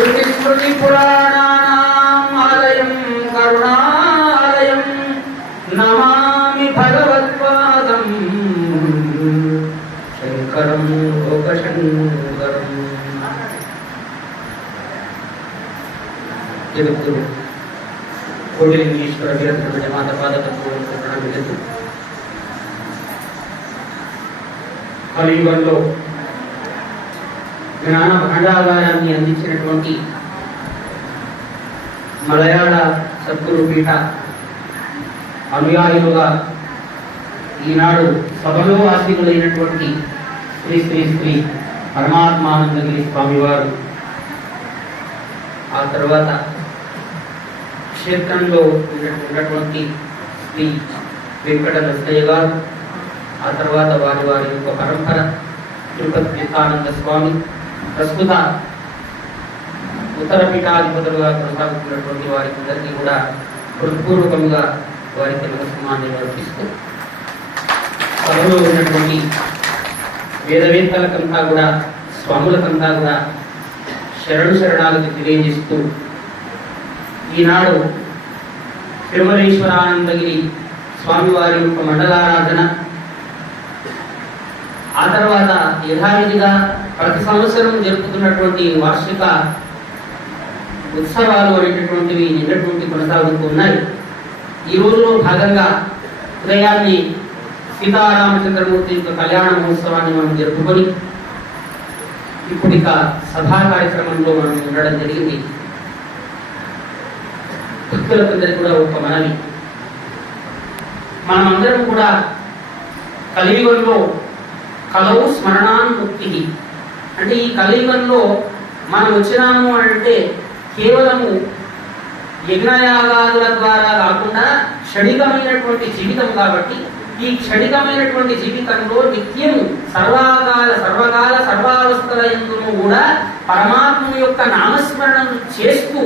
श्रुतिस्मृतिपुराणानामालयं करुणालयं नमामि भगवत्पादं शङ्करं लोकशङ्करम्। जगद्गुरु कोटिलिंगेश्वर वीरभद्रमाత పాదపద్మములను కలియుగంలో జ్ఞాన భాండాగారాన్ని అందించినటువంటి మలయాళ సద్గురు పీఠ అనుయాయులుగా ఈనాడు సభలో ఆశీనులైనటువంటి శ్రీ శ్రీ శ్రీ పరమాత్మానందగిరి స్వామివారు, ఆ తర్వాత క్షేత్రంలో ఉన్నటువంటి శ్రీ వెంకట నరసయ్య గారు, ఆ తర్వాత వారి వారి యొక్క పరంపర తిరుపతి వివేకానంద స్వామి, ప్రస్తుత ఉత్తర పీఠాధిపతులుగా కొనసాగుతున్నటువంటి వారికి అందరికీ కూడా హృత్పూర్వకంగా వారికి నమస్కారాన్ని అర్పిస్తూ, సభలో ఉన్నటువంటి వేదవేత్తలకంతా కూడా స్వాములకంతా కూడా శరణాలకు తెలియజేస్తూ, ఈనాడు తిరుమలేశ్వరానందగిరి స్వామివారి యొక్క మండలారాధన, ఆ తర్వాత యథావిధిగా ప్రతి సంవత్సరం జరుపుతున్నటువంటి వార్షిక ఉత్సవాలు అనేటటువంటివి నిన్నటువంటి కొనసాగుతూ ఉన్నాయి. ఈ రోజులో భాగంగా ఉదయాన్ని సీతారామచంద్రమూర్తి యొక్క కళ్యాణ మహోత్సవాన్ని మనం జరుపుకొని ఇప్పుడు ఇక సభా కార్యక్రమంలో మనం ఉండడం జరిగింది. భక్తులందరికీ కూడా ఒక మనవి, మనమందరం కూడా కలియుగంలో కలవు స్మరణాన్ ముక్తి, అంటే ఈ కలియుగంలో మనం వచ్చినాము అంటే కేవలము యజ్ఞయాగాదుల ద్వారా కాకుండా క్షణికమైనటువంటి జీవితం కాబట్టి, ఈ క్షణికమైనటువంటి జీవితంలో నిత్యము సర్వకాల సర్వావస్థల యందును కూడా పరమాత్మ యొక్క నామస్మరణం చేస్తూ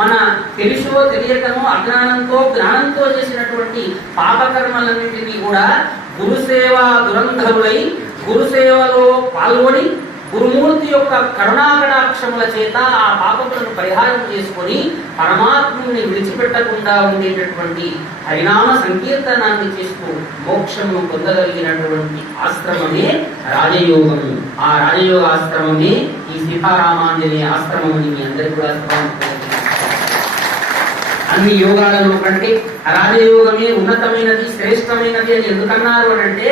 మన తెలుసో తెలియకనో అజ్ఞానంతో జ్ఞానంతో చేసినటువంటి పాపకర్మలన్నింటినీ కూడా గురుసేవా దురంధరులై గురుసేవలో పాల్గొని గురుమూర్తి యొక్క కరుణాకటాక్షముల చేత ఆ పాపములను పరిహారం చేసుకొని పరమాత్ముని విడిచిపెట్టకుండా ఉండేటటువంటి హరినామ సంకీర్తనాన్ని చేస్తూ మోక్షమును పొందగలిగినటువంటి ఆశ్రమమే రాజయోగం. ఆ రాజయోగ ఆశ్రమమే ఈ సీతారామాంజనేయ ఆశ్రమం అని మీ అందరికీ కూడా అన్ని యోగాలలో కంటే రాజయోగమే ఉన్నతమైనది, శ్రేష్టమైనది అని ఎందుకన్నారు అని అంటే,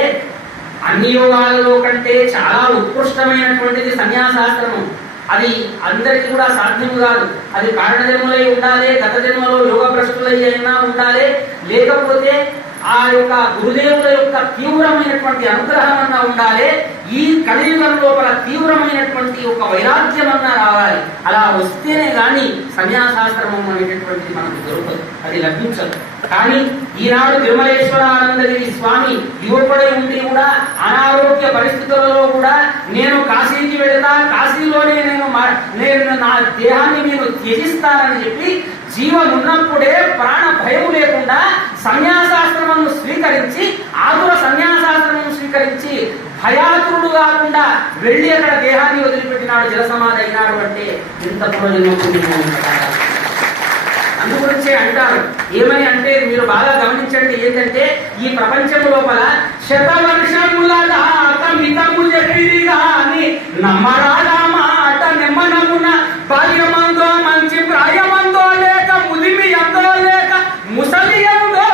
అన్ని యోగాలలో కంటే చాలా ఉత్కృష్టమైనటువంటిది సన్యాసాశ్రమం. అది అందరికీ కూడా సాధ్యం కాదు. అది కారణ జన్మలై ఉండాలి, గత జన్మలో యోగ భ్రష్టులై అయినా ఉండాలి, లేకపోతే ఆ యొక్క గురుదేవుల యొక్క తీవ్రమైనటువంటి అనుగ్రహం అన్నా ఉండాలి. ఈ కలియుగం లోపల తీవ్రమైనటువంటి ఒక వైరాగ్యం అన్నా రావాలి. అలా వస్తేనే గాని సన్యాసాశ్రమం అనేటటువంటిది మనకు దొరకదు, అది లభించదు. కానీ ఈనాడు తిరుమలేశ్వరానందగిరి స్వామి యువకుడై ఉండి కూడా అనారోగ్య పరిస్థితులలో కూడా నేను కాశీకి వెళతా, కాశీలోనే నేను నా దేహాన్ని నేను త్యజిస్తానని చెప్పి జీవం ఉన్నప్పుడే ప్రాణ భయం లేకుండా సన్యాసాశ్రమం స్వీకరించి, ఆతుర సన్యాసాశ్రమం స్వీకరించి భయాతురుడు కాకుండా వెళ్ళి అక్కడ దేహాన్ని వదిలిపెట్టినాడు, జలసమాధి అయినాడు అంటే ఎంత ప్రయోజనం. అందుగురించే అంటారు, ఏమని అంటే మీరు బాగా గమనించండి, ఏంటంటే ఈ ప్రపంచం లోపల శతవర్షముల దాకా మితము ఎగిరిగాని నమ్మరాదా మాట నెమ్మనమున బాల్యమందో మంచి ప్రాయమందో లేక ముదిమి అందో లేక ముసలి అందో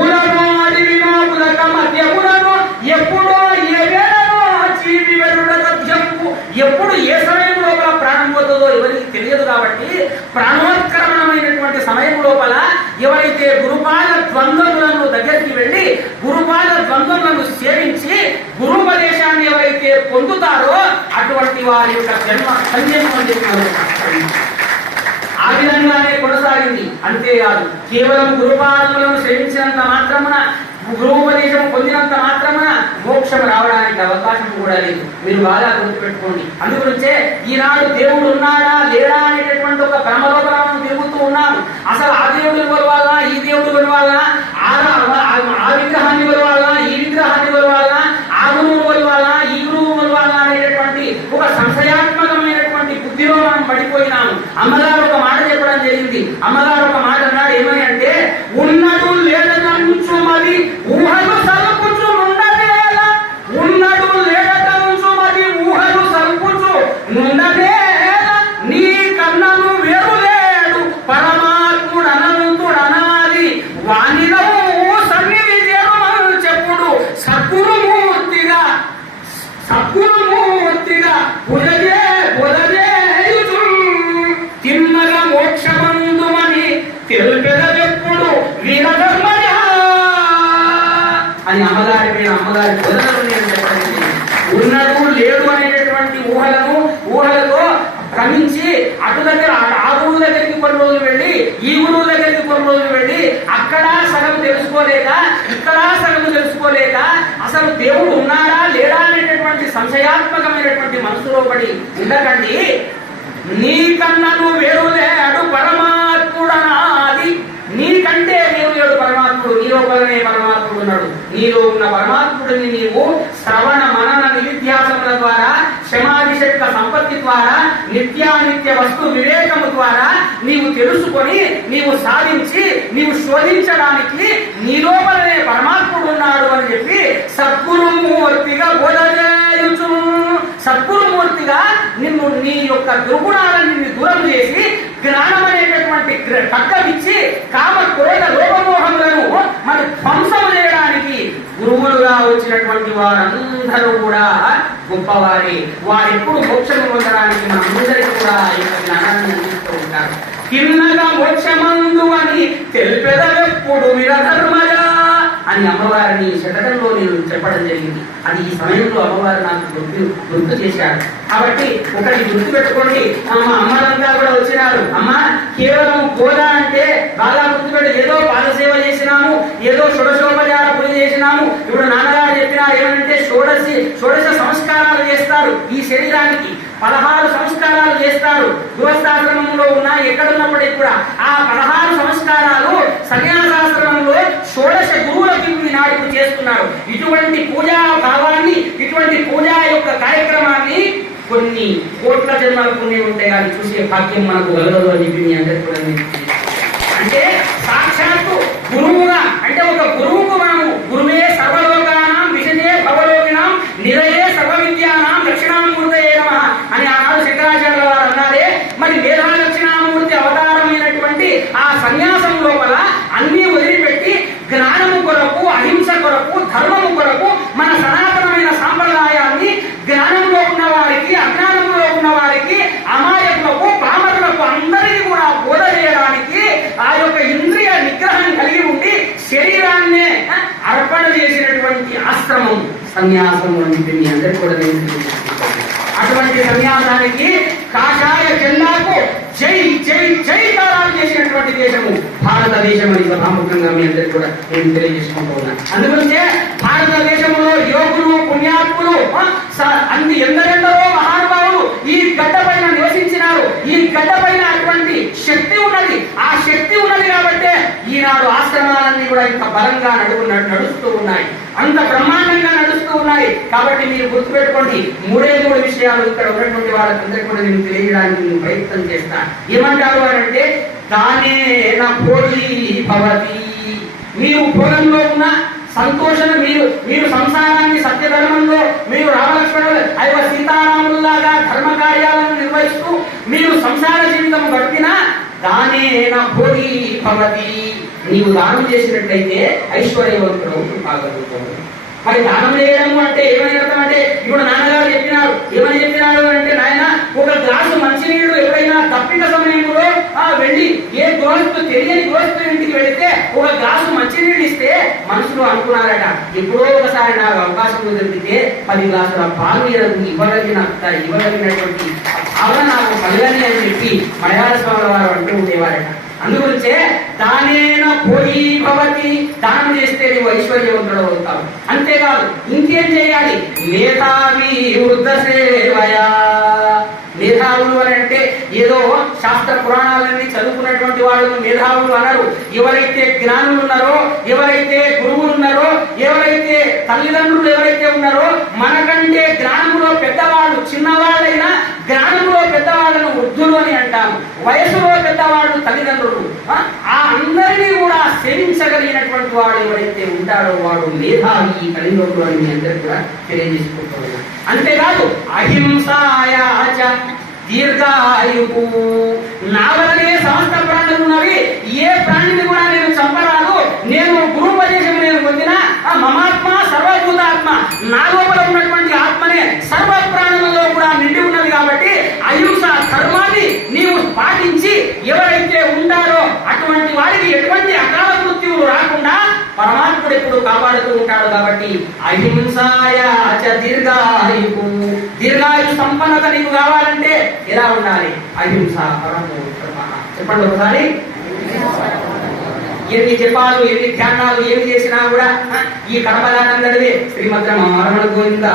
ఉలనో అడివినో ఉలక మధ్యములను ఎప్పుడో ఏ వేళనో చీవి వెరుడకు ఎప్పుడు ఏ సమయం లోపల ప్రాణం పోతుందో ఎవరికి తెలియదు. కాబట్టి ప్రాణోత్కరణమైనటువంటి సమయం లోపల ఎవరైతే గురుపాద ద్వంద్వములను దగ్గరికి వెళ్ళి గురుపాద ద్వంద్వములను సేవించి గురుపదేశాన్ని ఎవరైతే పొందుతారో అటువంటి వారి యొక్క జన్మ సంజన్మం చెప్పినారు. ఆ విధంగానే కొనసాగింది. అంతేకాదు, కేవలం గురుపాదములను సేవించినంత మాత్రమున, గురుపదేశం పొందినంత మాత్రమున మోక్షం రావడానికి అవకాశం కూడా లేదు. మీరు బాగా గుర్తుపెట్టుకోండి. అందుగురించే ఈనాడు దేవుడు ఉన్నాడా లేడా అనేటటువంటి ఒక భ్రమలోపల మనం తిరుగుతూ ఉన్నాము. అసలు ఆ దేవుడిని కొలవాలా, ఈ దేవుడు కొలవాలా, ఆ విగ్రహాన్ని కొలవాలా, ఈ విగ్రహాన్ని కొలవాలా, ఆ గురువు కొలవాలా, ఈ గురువు కొలవాలా అనేటటువంటి ఒక సంశయాత్మకమైనటువంటి బుద్ధిలో మనం పడిపోయినాము. అమ్మగారు ఒక మాట చెప్పడం జరిగింది. అమ్మగారు ఒక మాట అన్నాడు. ఏమని అంటే, ఉన్నడు లేడనుచు మరి ఊహలు సలుపుచు నుండనేల, ఉన్నడు లేడనుచు మరి ఊహలు సలుపుచు నుండనేల, నీ కన్నను వేరు లేడు పరమాత్ముడనంతుడనాలి, వానిలో సన్నిధి చేరుమను చెప్పుడు సద్గురుమూర్తిగా పొదజేయుచు తిన్నగా మోక్షబంధుమని తెలుపెదవెప్పుడు వీరధర్మయ అని అమ్మగారి పేరు అమ్మగారి పొదలను నేను చెప్పండి. ఉన్నడు లేడు అనేటటువంటి ఊహలతో భ్రమించి అటు దగ్గర ఆ గురువు దగ్గరికి కొన్ని రోజులు వెళ్ళి ఈ గురువు దగ్గరికి కొన్ని రోజులు వెళ్ళి అక్కడ సగం తెలుసుకోలేక ఇక్కడ సగం తెలుసుకోలేక అసలు దేవుడు ఉన్నాడా లేడా అనేటటువంటి సంశయాత్మకమైనటువంటి మనసులో పడి ఉండకండి. నీకన్నను వేరు లేడు పరమాత్ముడనాది, నీకంటే వేరు లేడు పరమాత్ముడు, నీ లోపలనే పరమాత్ముడు ఉన్నాడు. నీలో ఉన్న పరమాత్ముడిని నీవు శ్రవణ మనన నిధ్యాసముల ద్వారా, క్షమాది శక్త సంపత్తి ద్వారా, నిత్యానిత్య వస్తు వివేకము ద్వారా నీవు తెలుసుకొని నీవు సాధించి నీవు శోధించడానికి నీ లోపలనే పరమాత్ముడు ఉన్నాడు అని చెప్పి సద్గురుమూర్తిగా బోధచేయుచు, సద్గురుమూర్తిగా నిన్ను నీ యొక్క దుర్గుణాలను దూరం చేసి జ్ఞానం అనేటటువంటి కక్కవిచ్చి కామ క్రోధ లోపమోహములను మన ధ్వంసం చేయడానికి గురువులుగా వచ్చినటువంటి వారందరూ కూడా గొప్పవారి. వారెప్పుడు మోక్షము పొందడానికి మనందరికీ కూడా ఈ జ్ఞానాన్ని అందిస్తూ ఉంటారు. కిన్నగా మోక్షమందు అని తెలిపెదవెప్పుడు వీరధర్మయ అని అమ్మవారిని శతకంలో నేను చెప్పడం జరిగింది. అది ఈ సమయంలో అమ్మవారు నాకు గుర్తు చేశారు. కాబట్టి ఒకటి గుర్తు పెట్టుకోండి, అమ్మలంతా కూడా వచ్చినారు. అమ్మ కేవలం బోధ అంటే బాగా గుర్తుపెట్టి ఏదో పాదసేవ చేసినాము, ఏదో షోడశోపచార పూజ చేసినాము. ఇప్పుడు నాన్నగారు చెప్పినారు ఏమంటే షోడశ సంస్కారాలు చేస్తారు. ఈ శరీరానికి 16 సంస్కారాలు చేస్తారు. గృహస్థాశ్రమంలో ఉన్న ఎక్కడున్నప్పటికీ కూడా ఆ 16 సంస్కారాలు సన్యాసాశ్రమంలో షోడశ గురువులకు ఈనాడు చేస్తున్నారు. ఇటువంటి పూజా భావాన్ని, ఇటువంటి పూజా యొక్క కార్యక్రమాన్ని కొన్ని కోట్ల జన్మల పుణ్యం ఉంటే కానీ చూసే భాగ్యం మనకు కలగదు అని చెప్పి మీ అందరికీ కూడా అంటే సాక్షాత్తు గురువుగా అంటే ఒక గురువుకు మనము గురువే సర్వలోకానాం విషజే భవలోకినాం నిరయే సర్వ విద్యానాం దక్షిణామూర్తయే నమః అని ఆనాడు శంకరాచార్యుల వారు అన్నారే. మరి మేధా దక్షిణామూర్తి అవతారమైనటువంటి ఆ సన్యాసం లోపల అన్ని వదిలిపెట్టి జ్ఞానము కొరకు, అహింస కొరకు, ధర్మము కొరకు మన సనాతనమైన సాంప్రదాయాన్ని జ్ఞానంలో ఉన్న వారికి, అజ్ఞానంలో ఉన్న వారికి, అమాయకులకు, పామరులకు అందరికీ కూడా బోధ చేయడానికి ఆ యొక్క ఇంద్రియ నిగ్రహం కలిగి ఉండి శరీరాన్నే అర్పణ చేసినటువంటి ఆశ్రమం సన్యాసం వంటి మీ అందరికీ కూడా అటువంటి సన్యాసానికి కాషాయ జెండాకు జై జై జై కారాలు చేసినటువంటి దేశము భారతదేశం అని సభాముఖంగా మీ అందరికీ కూడా నేను తెలియజేసుకుంటూ ఉన్నాను. అందుగురించే భారతదేశంలో యోగులు, పుణ్యాత్ములు అన్ని ఎందరెందరో మహానుభావులు ఈ గడ్డ పైన నివసించినారు. ఈ గడ్డ పైన అటువంటి శక్తి ఉన్నది. ఆ శక్తి ఉన్నది కాబట్టే ఈనాడు ఆశ్రమాలన్నీ కూడా ఇంత బలంగా నడుస్తూ ఉన్నాయి, అంత బ్రహ్మాండంగా నడుస్తూ ఉన్నాయి. కాబట్టి మీరు గుర్తుపెట్టుకోండి, 3 విషయాలు ఇక్కడ ఉన్నటువంటి వాళ్ళందరికీ కూడా నేను తెలియడానికి నేను ప్రయత్నం చేస్తాను. ఏమంటారు అని అంటే దానేన భోగి భవతి, మీరు భోగంలో ఉన్న సంతోషం, మీరు సంసారాన్ని సత్యధర్మంలో మీరు రామలక్ష్మణులు అయ్యో సీతారాముల్లాగా ధర్మ కార్యాలను నిర్వహిస్తూ మీరు సంసార జీవితం గడిపినా దానేన భోగి భవతి, నీవు దానం చేసినట్లయితే ఐశ్వర్యవంతుడు కాగలుగుతావు. మరి దానం చేయడము అంటే ఏమని అర్థం అంటే ఇప్పుడు నాన్నగారు ఏమని చెప్పినారు అంటే నాయన ఒక గ్లాసు మంచినీళ్ళు ఎవరైనా తప్పిక సమయంలో వెళ్ళి ఏ గృహస్థు తెలియని గృహస్థు ఇంటికి వెళితే ఒక గ్లాసు మంచినీళ్ళు ఇస్తే మనుషులు అనుకున్నారట ఎప్పుడో ఒకసారి నాకు అవకాశం దొరికితే 10 గ్లాసుల పాలు ఇవ్వగలిగినటువంటి భావన నాకు కలగాలి అని చెప్పి మలయాళ స్వామి వారు అంటూ ఉండేవారట. అందుగురించే దానేన భోగి భవతి, దానం చేస్తే నీవు ఐశ్వర్యవంతుడు అవుతావు. అంతేకాదు ఇంకేం చేయాలి, మేధావి వృద్ధ సేవయా. మేధావులు అని అంటే ఏదో శాస్త్ర పురాణాలన్నీ చదువుకున్నటువంటి వాళ్ళను మేధావులు అనరు. ఎవరైతే జ్ఞానులు ఉన్నారో, ఎవరైతే గురువులు ఉన్నారో, ఎవరైతే తల్లిదండ్రులు ఎవరైతే ఉన్నారో, మనకంటే జ్ఞానంలో పెద్దవాళ్ళు చిన్నవాళ్ళైనా జ్ఞానంలో పెద్దవాళ్ళను వృద్ధులు అని వయసులో పెద్దవాడు తల్లిదండ్రులు, ఆ అందరినీ కూడా సేవించగలిగినటువంటి వాడు ఎవరైతే ఉంటాడో వాడు మేధావి ఈ కలిలోకులు అని మీ అందరికీ కూడా తెలియజేసుకుంటున్నాడు. అంతేకాదు అహింసాయాచ దీర్ఘాయువు, నా వలనే సమస్త ప్రాణులు ఉన్నవి, ఏ ప్రాణిని కూడా నేను చంపరాదు, నేను గురుపదేశం నేను పొందిన మమాత్మ సర్వభూతాత్మ, నా లోపల ఉన్నటువంటి ఆత్మనే సర్వ ప్రాణులలో కూడా నిండి ఉన్నది కాబట్టి అహింస ధర్మాన్ని నీవు పాటించి ఎవరైతే ఉంటారో అటువంటి వారికి ఎటువంటి అకాల మృత్యువులు రాకుండా పరమాత్ముడు ఎప్పుడు కాపాడుతూ ఉంటాడు. కాబట్టి అహింసాయ దీర్ఘాయువు, దీర్ఘాయు సంపన్నత నీకు కావాలంటే ఎలా ఉండాలి? అహింస పరమో ధర్మ. చెప్పండి ఒకసారి. ఎన్ని జపాలు ఎన్ని ధ్యానాలు ఏమి చేసినా కూడా ఈ కర్మదానందడివే శ్రీమద్రమణ గోవింద.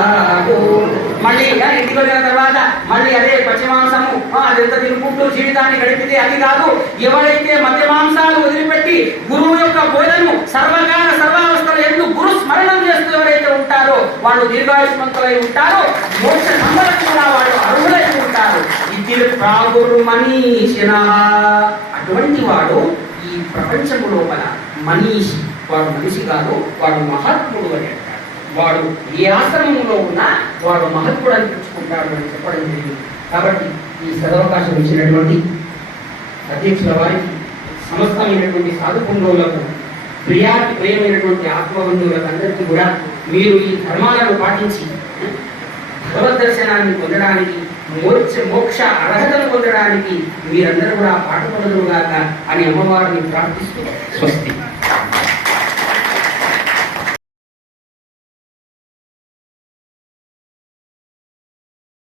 మళ్ళీ ఇంటికి వెళ్ళిన తర్వాత మళ్ళీ అదే పశ్చిమాంసము అదంతా తినుకుంటూ జీవితాన్ని గడిపితే అది కాదు. ఎవరైతే మధ్యమాంసాలు వదిలిపెట్టి గురువు యొక్క బోధను సర్వకాల సర్వావస్థలు ఎందుకు గురు స్మరణం చేస్తూ ఎవరైతే ఉంటారో వాళ్ళు దీర్ఘాయుష్మంతులై ఉంటారో, మోక్ష సంబరం కూడా వాళ్ళు అర్హులై ఉంటారు. ఇది ప్రాగురు మనీషిన, అటువంటి వాడు ఈ ప్రపంచము లోపల మనీషి, వాడు మనిషి కాదు, వాడు మహాత్ముడు అని అంటారు. వాడు ఏ ఆశ్రమంలో ఉన్నా వాడు మహత్తుడు అని తెచ్చుకుంటాడు అని చెప్పడం జరిగింది. కాబట్టి ఈ సదవకాశం ఇచ్చినటువంటి అధ్యక్షుల వారికి, సమస్తమైనటువంటి సాధుపుండవులకు, ప్రియమైనటువంటి ఆత్మబంధువులకు అందరికీ కూడా మీరు ఈ ధర్మాలను పాటించి భగవద్ దర్శనాన్ని పొందడానికి, మోక్ష అర్హతను పొందడానికి మీరందరూ కూడా పాటుపడదురుగాక అని అమ్మవారిని ప్రార్థిస్తూ స్వస్తి.